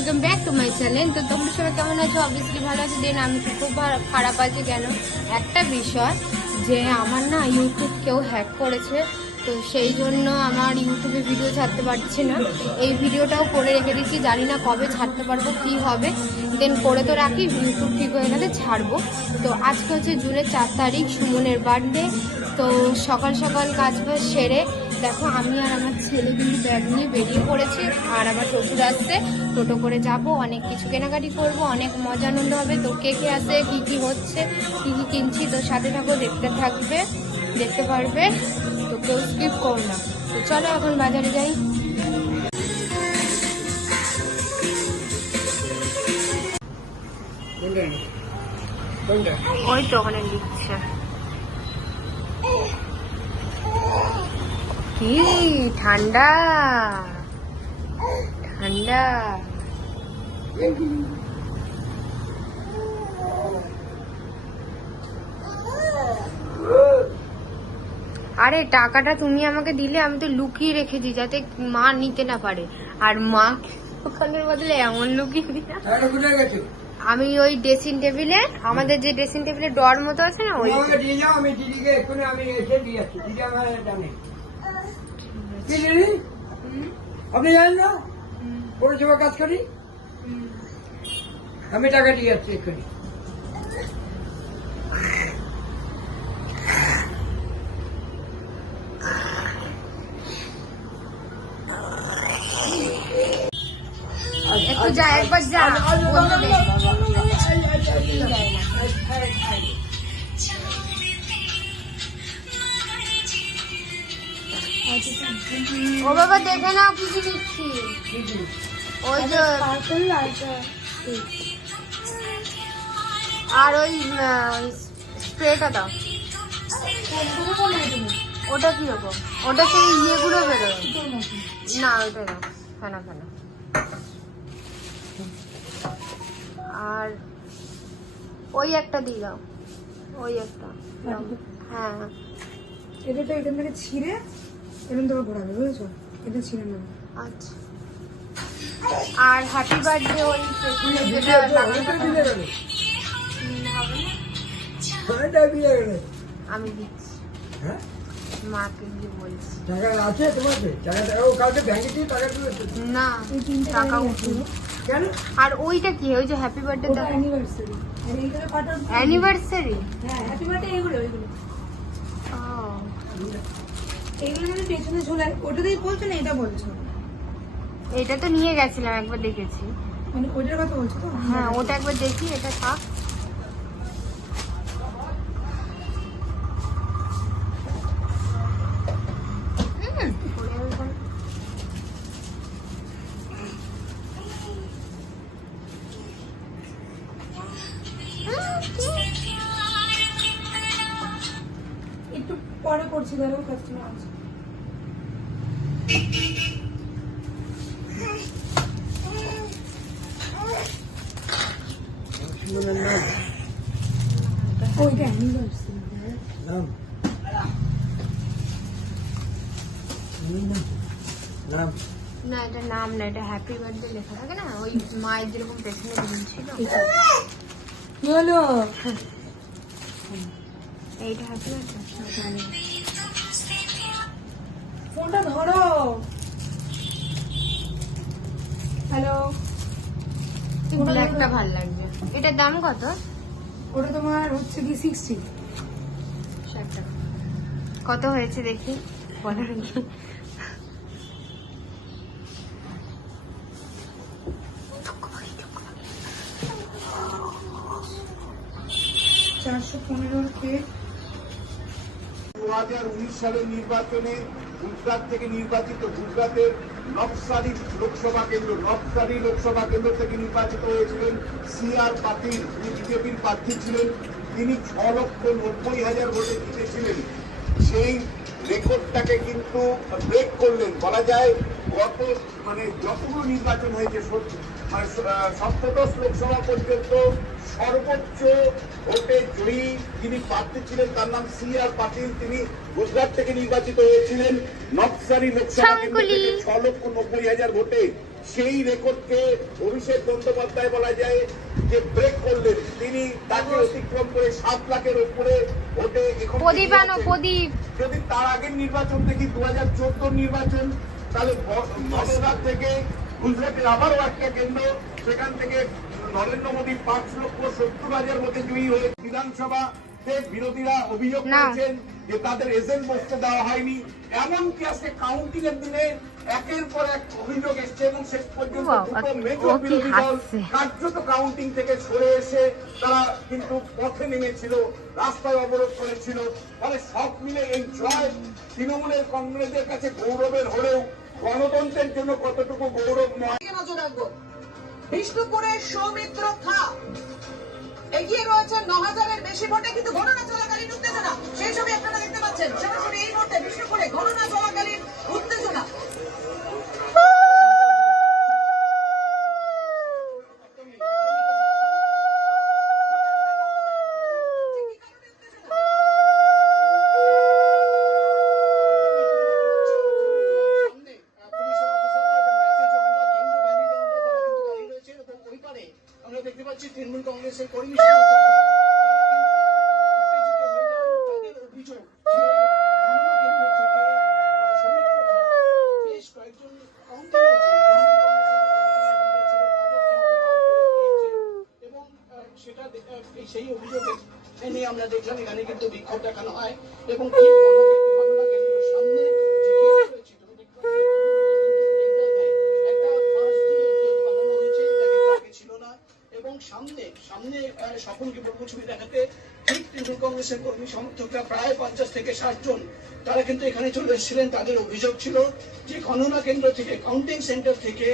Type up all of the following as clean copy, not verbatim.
Welcome back to my channel. তো তোমরা সবাই কেমন আছো? অবভিয়াসলি ভালো আছো। দেন আমি তো খুব খারাপ আছি। কেন? একটা বিষয় যে আমার না ইউটিউব কেউ হ্যাক করেছে, তো সেই জন্য আমার ইউটিউবে ভিডিও ছাড়তে পারছি না। এই ভিডিওটাও করে রেখে দিচ্ছি, জানি না কবে ছাড়তে পারবো, কি হবে। দেন করে তো রাখি, ইউটিউব ঠিক হয়ে গেলে ছাড়বো। তো আজকে হচ্ছে জুনের 4 তারিখ, সুমনের বার্থডে। তো সকাল সকাল কাজ বাজ সেরে দেখো আমি আর আমার ছেলে কিন্তু ব্যাগ নিয়ে বেরিয়ে পড়েছি। আর আমার শ্বশুর আসছে, টোটো করে যাব, অনেক কিছু কেনাকাটি করব, অনেক মজা আনন্দ হবে। তো কে কে আসে, কি কি হচ্ছে, কি কি কিনছি, তো সাথে থাকো, দেখতে পারবে। তো কেউ স্কিপ করো না। তো চলো এখন বাজারে যাই। ওই তো ওখানে লিখছে। কি ঠান্ডা ঠান্ডা। আরে টাকাটা তুমি আমাকে দিলে, আমি তো লুকিয়ে রেখেছি যাতে মা নিতে না পারে। আর মা ওখানের বদলে এমন লুকিয়ে দিলা। আমি ওই ড্রেসিং টেবিলে, আমাদের যে ড্রেসিং টেবিলে ডর মতো আছে না, ওই আপনি জানেন না পৌরসভা কাজ করি, আমি টাকা দিয়ে যাচ্ছি এক্ষুনি। একটু যা, একবার যা। ও বাবা দেখে নাও কি কি দিচ্ছি। ওই যে আর ওই স্প্রেটা দাও। ওটা কি রকম? ওটা সেই ইয়েগুলো বেরোয় না, ওইটা দাও, ফেনা ফেনা। আর ওই একটা দিয়ে দাও, ওই একটা। হ্যাঁ এটা তো এখান থেকে ছিঁড়ে এরকম তোমার ঘোরাবে, বুঝেছো? এটা ছিঁড়ে নেবে। আচ্ছা। আর হ্যাপি বার্থডে ওই আমি দিচ্ছি, মাকে গিয়ে বলছি। টাকা আছে তোমার? কালকে ব্যাংকে দিয়ে টাকা তুলেছে না, টাকা উঠুন। কেন? আর ওইটা কি? ওই যে হ্যাপি বার্থডে অ্যানিভার্সারি। আর এইগুলো পাঠাও। অ্যানিভার্সারি। হ্যাঁ, হ্যাপি বার্থডে এগুলো। এগুলো মানে পেছনে ঝোলায়, ওটাতেই বলছো না এটা বলছো? এটা তো নিয়ে গেছিলাম, একবার দেখেছি। মানে ওটার কথা বলছো তো? হ্যাঁ ওটা একবার দেখি, এটা থাক। একটু পরে করছি, ধরো কাস্টমার আছে। ওইটা অ্যানিভার্সারি নাম নাম না, এটা নাম না, এটা হ্যাপি বার্থডে লেখা থাকে না, ওই মায়ের যেরকম পেছনে দিন ছিল। বলো। এইটা হ্যাপি বার্থডে। ফোনটা ধরো। হ্যালো। ব্ল্যাকটা ভালো লাগবে। এটার দাম কত? ওটা তোমার হচ্ছে কি 60। 60 টাকা। কত হয়েছে দেখি, বলো নাকি? কেক। 2019 সালের নির্বাচনে গুজরাট থেকে নির্বাচিত, গুজরাটের নবসারী লোকসভা কেন্দ্র থেকে নির্বাচিত হয়েছিলেন CR পাটিল, যিনি বিজেপির প্রার্থী ছিলেন। তিনি 6,90,000 ভোটে জিতেছিলেন। সেই রেকর্ডটাকে কিন্তু ব্রেক করলেন। বলা যায় গত যতগুলো নির্বাচন হয়েছে সপ্তদশ লোকসভা পর্যন্ত সর্বোচ্চ ভোটে জয়ী যিনি প্রার্থী ছিলেন তার নাম CR পাটিল। তিনি গুজরাট থেকে নির্বাচিত হয়েছিলেন নবসারী লোকসভা কেন্দ্র থেকে 6,90,000 ভোটে। সেই রেকর্ডকে অভিষেক বন্দ্যোপাধ্যায় বলা যায় যে ব্রেক করলেন। তিনি তাকে অতিক্রম করে 7 লাখের উপরে ভোটে এখন যদি তার আগের নির্বাচন দেখি 2014 নির্বাচন, তাহলে বড়োদা থেকে গুজরাটের আবারও একটা কেন্দ্র, সেখান থেকে নরেন্দ্র মোদী 5,70,000 ভোটে জয়ী হয়ে বিধানসভাতে বিরোধীরা অভিযোগ করেছেন যে তাদের এজেন্ট বসতে দেওয়া হয়নি। এমনকি আজকে কাউন্টিং এর দিনে একের পর এক অভিযোগ এসছে এবং শেষ পর্যন্ত দুটো মেজর বিরোধী দল কার্যত কাউন্টিং থেকে সরে এসে তারা কিন্তু পথে নেমেছিল, রাস্তায় অবরোধ করেছিল। ফলে সব মিলে এই জয় তৃণমূলের কংগ্রেসের কাছে গৌরবের হলেও গণতন্ত্রের জন্য কতটুকু গৌরব নয়। নজর রাখবো। বিষ্ণুপুরের সৌমিত্র খা এগিয়ে রয়েছে 9,000-এর বেশি ভোটে, কিন্তু গণনা চলাকালীন উত্তেজনা সেই ছবি আপনারা দেখতে পাচ্ছেন। সরাসরি এই মুহূর্তে বিষ্ণুপুরে গণনা চলাকালীন উত্তেজনা। আমরা দেখতে পাচ্ছি তৃণমূল কংগ্রেসের কর্মী সমর্থকরা তারা কিন্তু উত্তেজিত হয়ে যান। তাদের অভিযোগ যে গণনা কেন্দ্র থেকে সৌমিত্র খা বেশ কয়েকজন কাউন্টিং এজেন্ট তৃণমূল কংগ্রেসের যে কাউন্টিং এজেন্টরা ছিল তাদের কিন্তু বার করে দিয়েছে এবং সেটা সেই অভিযোগ এনে আমরা দেখলাম এখানে কিন্তু বিক্ষোভ দেখানো হয় এবং ঠিক গণনা কেন্দ্রের সামনে যে গেট রয়েছে তুমি দেখতে পাচ্ছ একটা ফাঁস দিয়ে গেট বানানো হয়েছে, এটা কিন্তু আগে ছিল না। এবং সামনে সকলকে বলবো ছবি দেখাতে, ঠিক তৃণমূল কংগ্রেসের কর্মী সমর্থকরা প্রায় 50 থেকে 60 জন তারা কিন্তু এখানে চলে এসেছিলেন। তাদের অভিযোগ ছিল যে গণনা কেন্দ্র থেকে, কাউন্টিং সেন্টার থেকে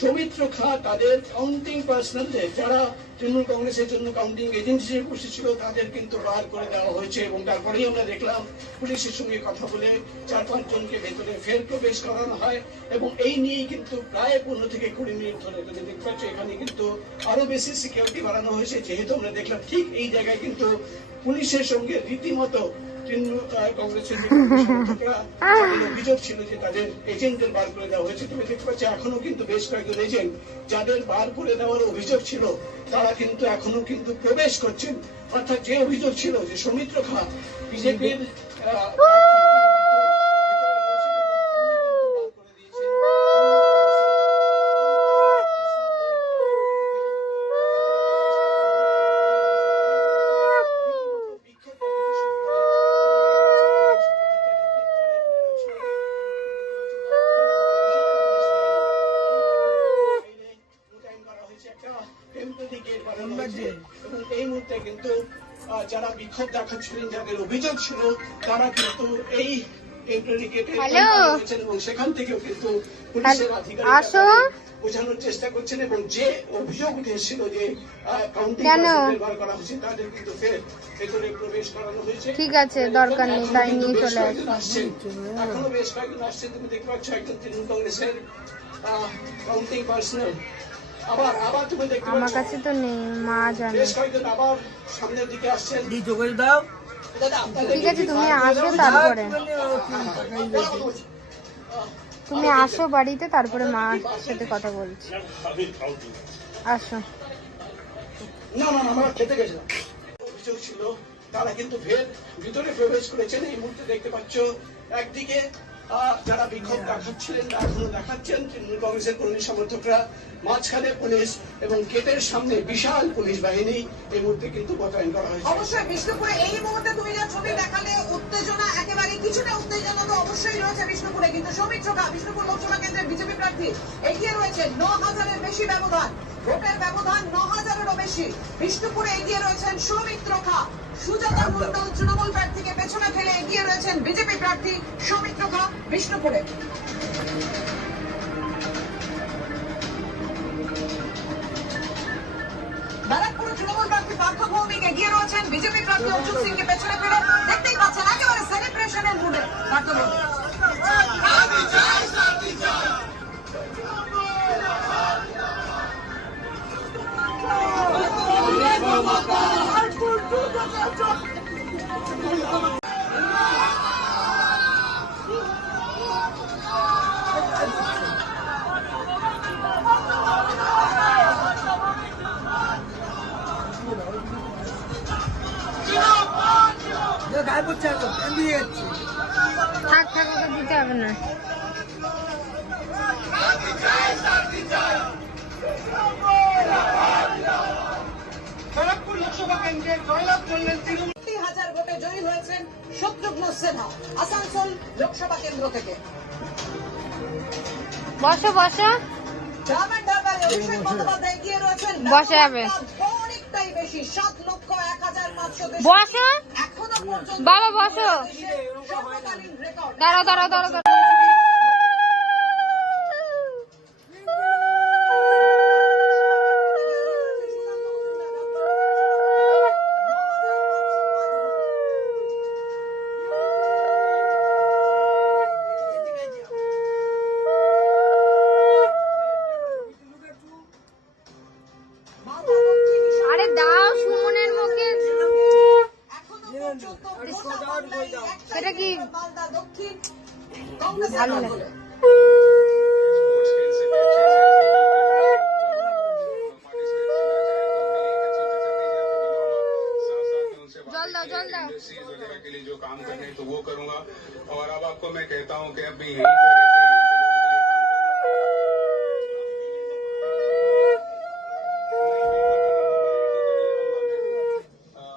সৌমিত্র খা তাদের কাউন্টিং পার্সোনালদের যারা তৃণমূল কংগ্রেসের জন্য কাউন্টিং এজেন্ট হিসেবে বসেছিল তাদের কিন্তু বার করে দেওয়া হয়েছে। এবং তারপরেই আমরা দেখলাম পুলিশের সঙ্গে কথা বলে 4-5 জনকে ভেতরে ফের প্রবেশ করানো হয় এবং এই নিয়েই কিন্তু প্রায় 15 থেকে 20 মিনিট ধরে তুমি দেখতে পাচ্ছ এখানে কিন্তু আরো বেশি সিকিউরিটি বাড়ানো হয়েছে। যেহেতু আমরা দেখলাম ঠিক এই জায়গায় কিন্তু পুলিশের সঙ্গে রীতিমতো তৃণমূল কংগ্রেসের যে সমর্থকরা তাদের অভিযোগ ছিল যে তাদের এজেন্টদের বার করে দেওয়া হয়েছে। তুমি দেখতে পাচ্ছ এখনো কিন্তু বেশ কয়েকজন এজেন্ট যাদের বার করে দেওয়ার অভিযোগ ছিল তারা কিন্তু এখনো কিন্তু প্রবেশ করছেন। অর্থাৎ যে অভিযোগ ছিল যে সৌমিত্র খা বিজেপির এবং এই মুহূর্তে কিন্তু যারা বিক্ষোভ দেখাচ্ছিলেন যাদের অভিযোগ ছিল তারা কিন্তু এই টেম্পোরারি গেটে রয়েছেন এবং সেখান থেকেও কিন্তু পুলিশের আধিকারিকরা বোঝানোর চেষ্টা করছেন এবং যে অভিযোগ উঠেছিল যে কাউন্টিং বার করা হয়েছে তাদের কিন্তু ফের ভেতরে প্রবেশ করানো হয়েছে। ঠিক আছে, দরকার নেই, তাই নিয়ে চলে আসছেন। এখনো বেশ কয়েকজন আসছেন। তুমি দেখতে পাচ্ছ একজন তৃণমূল কংগ্রেসের কাউন্টিং পার্সোনাল আবার তুমি দেখতে পাচ্ছ আমার কাছে তো নেই, মা জানে। বেশ কয়েকজন আবার সামনের দিকে আসছেন। দাও ঠিক আছে, তুমি আসো তারপরে, তুমি আসো বাড়িতে, তারপরে মার সাথে কথা বলছি। আসো। না আমরা খেতে গেছিলাম। অভিযোগ ছিল তারা কিন্তু ফের ভিতরে প্রবেশ করেছেন। এই মুহূর্তে দেখতে পাচ্ছ একদিকে যারা বিক্ষোভ দেখাচ্ছিলেন এখনো দেখাচ্ছেন তৃণমূল কংগ্রেসের কর্মী সমর্থকরা, মাঝখানে পুলিশ এবং গেটের সামনে বিশাল পুলিশ বাহিনী এই মুহূর্তে কিন্তু মোতায়েন করা হয়েছে। অবশ্যই বিষ্ণুপুরে এই মুহূর্তে তুমি যা ছবি দেখালে উত্তেজনা, একেবারে কিছুটা উত্তেজনা তো অবশ্যই রয়েছে বিষ্ণুপুরে, কিন্তু সৌমিত্র খা বিষ্ণুপুর লোকসভা কেন্দ্রের বিজেপি প্রার্থী এগিয়ে রয়েছে 9,000-এর বেশি ব্যবধান, ভোটের ব্যবধান 9,000-এরও বেশি। বিষ্ণুপুরে এগিয়ে রয়েছেন সৌমিত্র খা। সুজাতা মণ্ডল তৃণমূল প্রার্থীকে পেছনে ফেলে এগিয়ে রয়েছেন বিজেপি প্রার্থী সৌমিত্র খা বিষ্ণুপুরে। ব্যারাকপুরে তৃণমূল প্রার্থী পার্থ ভৌমিক এগিয়ে রয়েছেন বিজেপি প্রার্থী অর্জুন সিংকে পেছনে ফেলে। দেখতেই পাচ্ছেন একেবারে সেলিব্রেশনের মুডে পার্থ ভৌমিক। গায়ে পড়ছে তো ফ্যান দিয়ে যাচ্ছে। থাক থাক, ওকে দিতে হবে না। খড়গপুর লোকসভা কেন্দ্রে জয়লাভ করলেন তৃণমূল 30,000 ভোটে জয়ী হয়েছেন শত্রুঘ্ন সিনহা আসানসোল লোকসভা কেন্দ্র থেকে। বসো বসো, গ্রামের ঢাকায় অভিষেক বন্দ্যোপাধ্যায় এগিয়ে রয়েছেন। বসে যাবে। অনেকটাই বেশি, 7,01,500। বসো এখনো পর্যন্ত বাবা, বসো। সর্বকালীন রেকর্ড। দাঁড়াও দাঁড়াও দাঁড়াও দাঁড়াও। আরে দাও সুমনের মুখে। এখনো পর্যন্ত গোটা বাংলায় একটাই সেটা কি? মালদা দক্ষিণ কংগ্রেসের ভালো দখলে। লাগে। जल दो, जल दो। इंडस्ट्रीज वगैरह के लिए जो काम करने हैं, तो वो करूंगा। और अब आपको मैं कहता हूं कि अभी यहीं पर रहते हैं,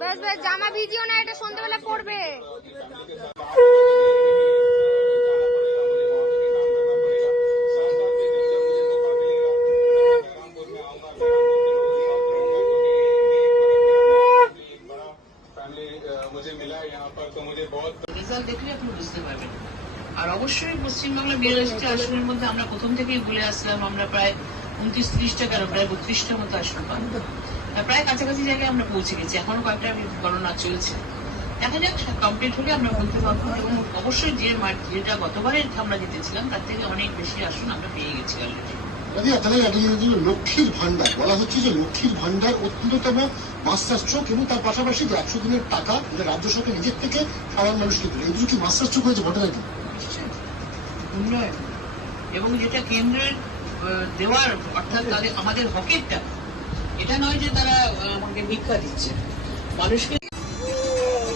বেশ বেশ, জামা ভিজিও না, এটা সন্ধ্যেবেলা পড়বে। मुझे मिला यहाँ पर, तो मुझे बहुत রেজাল্ট দেখলে আপনি বুঝতে পারবেন। আর অবশ্যই পশ্চিমবাংলা 42টা আসনের মধ্যে আমরা প্রথম থেকেই বলে আসলাম আমরা প্রায় 29-30টা কেন প্রায় 32টার মতো আসন পাব। প্রায় কাছাকাছি জায়গায় আমরা পৌঁছে গেছি, এখনো কয়েকটা গণনা চলছে। দেখা যাক, কমপ্লিট হলে আমরা বলতে পারবো। এবং অবশ্যই যেটা গতবারের আমরা জিতেছিলাম তার থেকে অনেক বেশি আসন আমরা পেয়ে গেছি অলরেডি। তাহলে একটা জিনিস হলো লক্ষ্মীর ভান্ডার বলা হচ্ছে যে লক্ষ্মীর ভান্ডার অত্যন্ততম মাস্টার স্ট্রোক এবং তার পাশাপাশি যে 100 দিনের টাকা যেটা রাজ্য সরকার নিজের থেকে সাধারণ মানুষকে দিল, এই দুটো কি মাস্টার স্ট্রোক হয়েছে ঘটনাটি? উন্নয়ন এবং যেটা কেন্দ্রের দেওয়ার, অর্থাৎ তাদের আমাদের হকের টাকা, এটা নয় যে তারা আমাকে ভিক্ষা দিচ্ছে মানুষকে।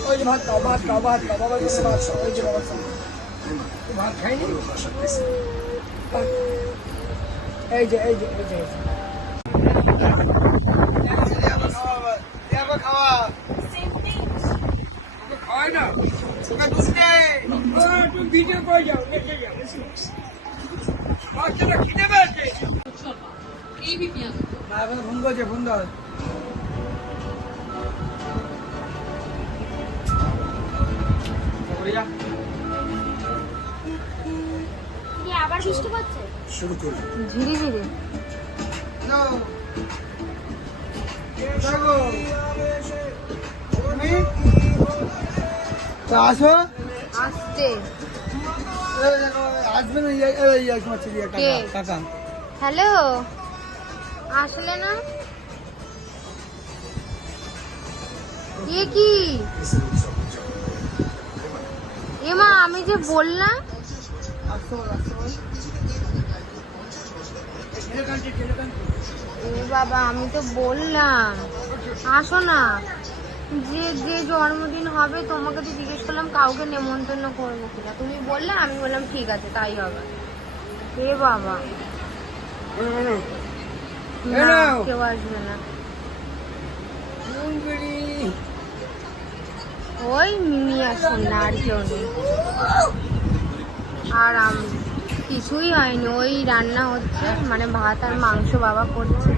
ওই যে ভাত খাও, ভাত খাও, ভাত খাও, বাবার জন্য ভাত খাও, ওই যে বাবার সামনে। ভাত খাইনি? এই যে এই যে এই যে খাওয়া খাওয়াই না, ওকে দুধ নেই, তুমি ভিডিও করে যাও, দেখে যাও। বাচ্চারা খিদে পেয়েছে। না, এখন ফোন করছে, ফোন দাও। আবার বৃষ্টি পড়ছে শুরু করি। ধীরে ধীরে। আসো, আসতে আসবে না? কে? কাকা হ্যালো, আসলে না? এ কি এমা, আমি যে বললাম। এ বাবা, আমি তো বললাম আসো না। যে যে জন্মদিন হবে তোমাকে তো জিজ্ঞেস করলাম কাউকে নেমন্তন্ন করবো কিনা, তুমি বললে, আমি বললাম ঠিক আছে তাই হবে। এ বাবা, না কেউ আসবে না। ওই মিমি আসুন না, আর কেউ নেই। আর কিছুই হয়নি, ওই রান্না হচ্ছে, মানে ভাত আর মাংস বাবা করছে।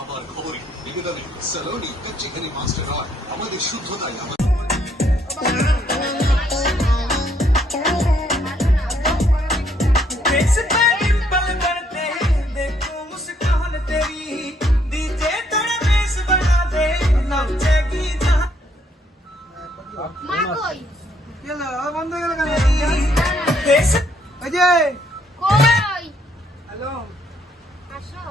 আমার খবরে নিবেদনে সালোনি যেখানে মাস্টার হয় আমাদের শুদ্ধতাই মা কই? বন্ধ হয়ে গেল কেন? এই যে কই? হ্যালো, আসো।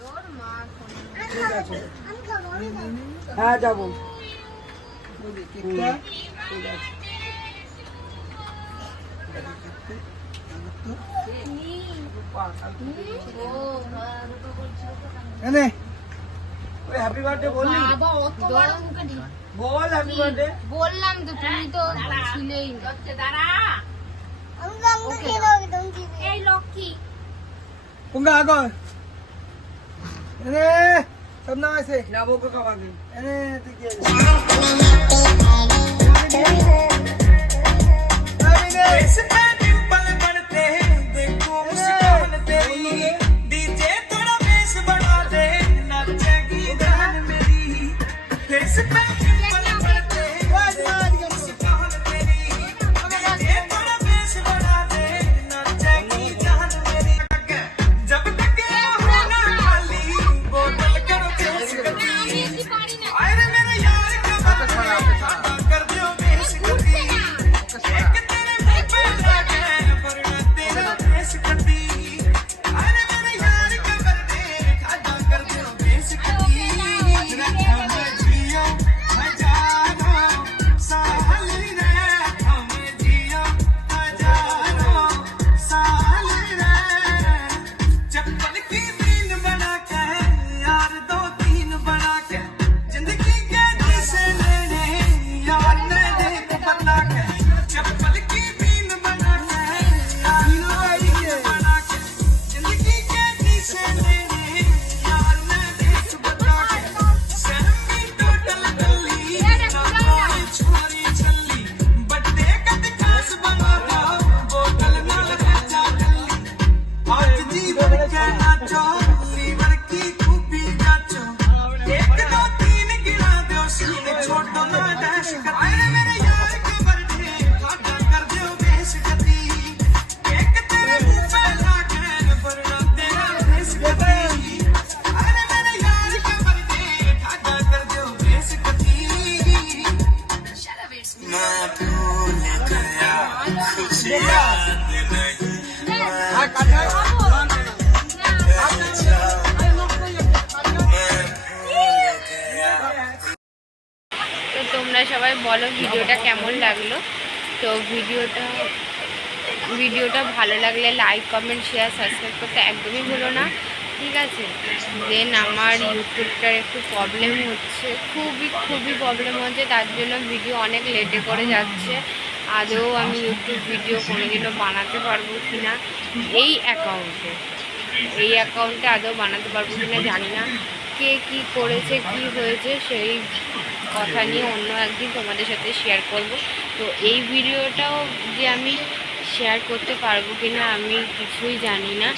তোর মা ঠিক আছে হ্যাঁ যাবো কেকটা ঠিক আছে এনে ওই হ্যাপি বার্থডে বললি বাবা অত বড় মুখে ঢিল। বল হ্যাপি বার্থডে বললাম তো তুমি তো ছিলেই না। এই লক্ষ্মী পুঙ্গা আগর এনে সব না আছে যাবো को খাওয়াবে এনে তুই কি তো তোমরা সবাই বলো ভিডিওটা কেমন লাগলো। তো ভিডিওটা ভালো লাগলে লাইক কমেন্ট শেয়ার সাবস্ক্রাইব করতে একদমই ভুলো না, ঠিক আছে। দেন আমার ইউটিউবটার একটু প্রবলেম হচ্ছে, খুবই প্রবলেম হচ্ছে, তার জন্য ভিডিও অনেক লেটে করে যাচ্ছে। আদৌ আমি ইউটিউব ভিডিও কোনোদিনও বানাতে পারবো কি না এই অ্যাকাউন্টে আদৌ বানাতে পারবো কি না জানি না। কে কী করেছে কি হয়েছে সেই কথা নিয়ে অন্য একদিন তোমাদের সাথে শেয়ার করব। তো এই ভিডিওটাও যে আমি শেয়ার করতে পারবো কি না আমি কিছুই জানি না।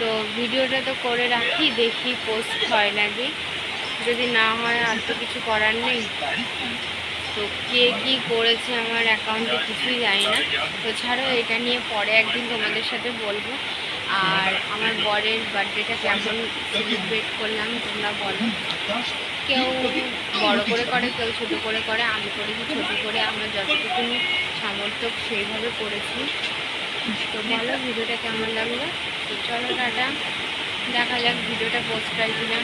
তো ভিডিওটা তো করে রাখি, দেখি পোস্ট হয় নাকি, যদি না হয় আর তো কিছু করার নেই। তো কে কী করেছে আমার অ্যাকাউন্টে কিছুই জানি না। তো ছাড়ো, এটা নিয়ে পরে একদিন তোমাদের সাথে বলবো। আর আমার বরের বার্থডেটা কেমন সেলিব্রেট করলাম তোমরা বলো। কেউ বড় করে করে, কেউ ছোটো করে করে, আমি করেছি ছোটো করে, আমার যতটুকু সামর্থ্য সেইভাবে করেছি। তো বলো ভিডিওটা কেমন লাগলো। তো চলো টাটা, দেখা যাক ভিডিওটা পোস্ট হয় কিনা।